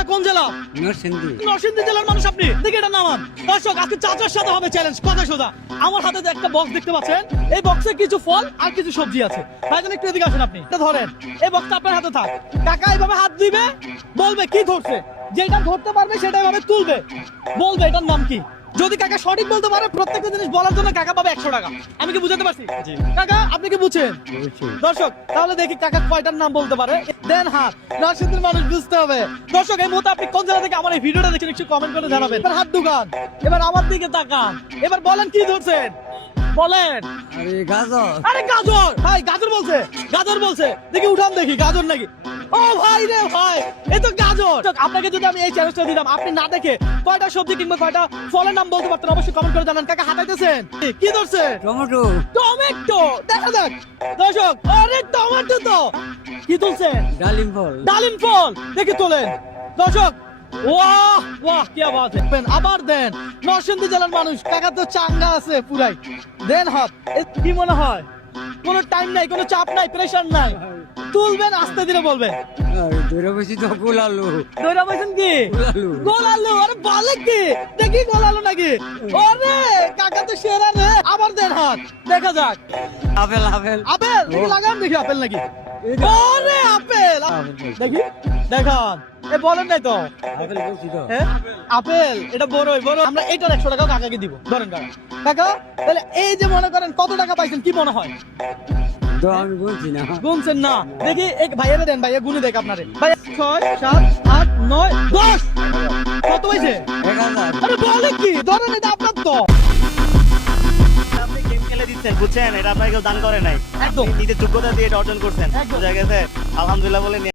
কাকা কোন জেলা? নরসিংদী জেলার মানুষ আপনি? দেখি এটা নামান। দর্শক আজকে চাচার সাথে হবে চ্যালেঞ্জ, কথা সোজা। আমার হাতে একটা বক্স দেখতে পাচ্ছেন, এই বক্সে কিছু ফল আর কিছু সবজি আছে। ভাইজান একটু এদিকে আসেন, আপনি এটা ধরেন, এই বক্সটা আপনার হাতে থাক। কাকা এইভাবে হাত দিবে, বলবে কি ধরছে, যেটা ধরতে পারবে সেটা এভাবে তুলবে, বলবে এটার নাম কি। যদি কাকা সঠিক বলতে পারে, প্রত্যেকটা জিনিস বলার জন্য কাকা পাবে 100 টাকা। আমি কি বুঝাতে পারছি? কাকা আপনি কি বুঝছেন? দর্শক তাহলে দেখি কাকা কয়টার নাম বলতে পারে। দেন হাত, নরসিংদীর মানুষ বুঝতে হবে। দর্শক এই মুহূর্তে আপনি কোন জেলা থেকে আমার এই ভিডিওটা দেখছেন একটু কমেন্ট করে জানাবেন। এবার হাত দুগান, এবার আমার দিকে তাকান, এবার বলেন কি ধরছেন, বলেন। আরে গাজর, ভাই গাজর বলছে, গাজর বলছে। দেখি উঠান, দেখি গাজর নাকি। ও ভাই রে ভাই, এই তো গাজর। আপনাকে যদি আমি এই চ্যালেঞ্জটা দিতাম, আপনি না দেখে কয়টা সবজি কিংবা কয়টা ফলের নাম বলতে পারতেন, অবশ্যই কমেন্ট করে জানান। কাকা হাতাইতেছেন কি ধরছে? টমেটো। টমেটো, দেখা যাক দর্শক। আরে টমেটো তো। কি তুলছেন? ডালিম ফল। ডালিম ফল, দেখি তোলেন দর্শক। ওয়াহ ওয়াহ, কি আওয়াজ। আবার দেন, নরসিংদী জেলার মানুষ, কাকা তো চাঙ্গা আছে পুরাই। দেন হাত, কি মনে হয়? কোনো টাইম নাই, কোনো চাপ নাই, প্রেশার নাই, তুলবেন আস্তে ধীরে বলবেন। দৈরা বসি তো গোল আলু। দইরা বলছেন কি? গোল আলু। আরে বলে কি, দেখি গোল আলু নাকি। আরে কাকা তো সেরা রে। আবার দেন হাত, দেখা যাক। আপেল আপেল আপেল, দেখি লাগান, দেখি আপেল নাকি। আরে আপেল, দেখি দেখান। এ বলেন নাই তো আপেল বলছি তো। হ্যাঁ আপেল, এটা বড়ই বড়। আমরা এটার 100 টাকা কাকাকে দিব, ধরেন কাকা। কাকা তাহলে এই যে মনে করেন কত টাকা পাইছেন, কি মনে হয়? তো আমি বলছি না। গুনছেন না, দেখি এক ভাইয়ারে দেন, ভাইয়া গুনে দেখ আপনারে। ভাই 6 7 8 9 10 কত হইছে? 1000। আরে বলে কি, ধরেন এটা আপনার তো। আপনি গেম খেলে দিচ্ছেন, বুঝছেন? এটা আপনাকে কেউ দান করে নাই, একদম নিজের যোগ্যতা দিয়ে এটা অর্জন করছেন। একদম। বুঝা গেছে? আলহামদুলিল্লাহ বলে